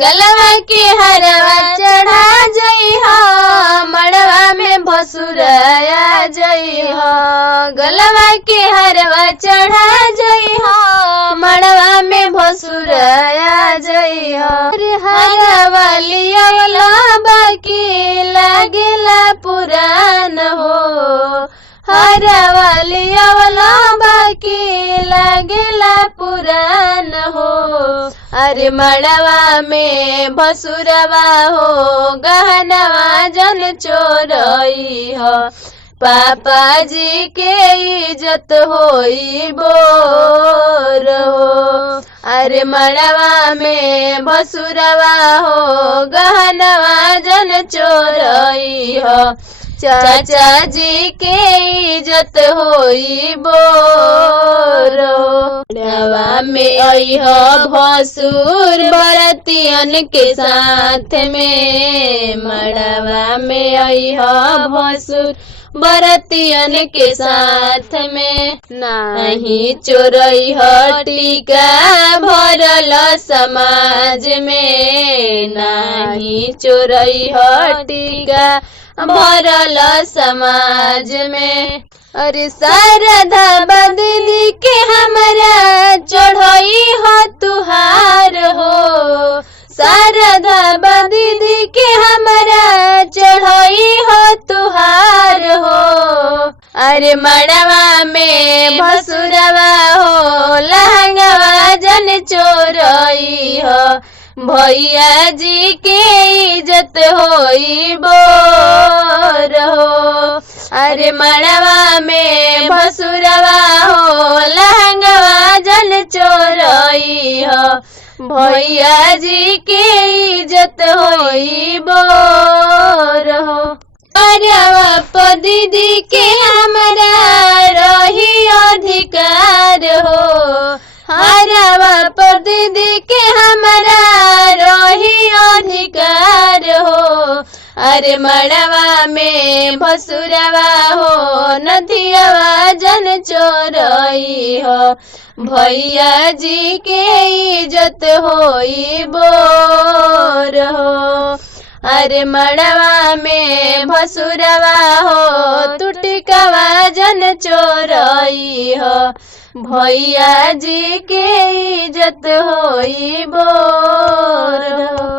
गलवा के हरवा चढ़ा जई हो, मड़वा में भसुराया जई हो। गलवा के हरवा चढ़ा जई हो, मड़वा में भसुराया जई हो। अरे हरवा लिया बाकी लागेला पुरान हो, हरवा लिया बाकी लागेला पुरान हो। अरे मड़वा में भसुरवा हो, गहनवा जन चोरई हो। पापा जी के इज्जत होई बोर हो। अरे मड़वा में भसुरवा हो, गहनवा जन चोरई हो। चाचा जी के इज्जत होई बोर हो। मड़वा में आई हो भसुर बरतियन के साथ में, मड़वा में आई हो भसुर बरतियन के साथ में। नहीं चोरई हो टीका भरल समाज में, नहीं चोरई हो टीका भरल समाज में। अरे शारदा बदली के हमारा चढ़ई हो तुहार हो, शारदा बदली के हमारा चढ़ई हो तुहार हो। अरे मड़वा में भसुरवा हो, लहंगवा जन चोरई हो। भैया जी के इज्जत होई बोर हो। अरे मड़वा में भसुरवा हो, लहंगवा जन चोरई हो। भैया जी के इज्जत होई बोर हो। हरवा प दीदी के हमारा रही अधिकार हो, हरवा प दीदी के हमारा रही अधिकार हो। अरे मड़वा में भसुरवा हो, नदियावा जन चोरई हो। भैया जी के इज्जत होई बोर हो। अरे मड़वा में भसुरवा हो, टुटकवा जन चोरई हो। भैया जी के इज्जत होई बोर हो।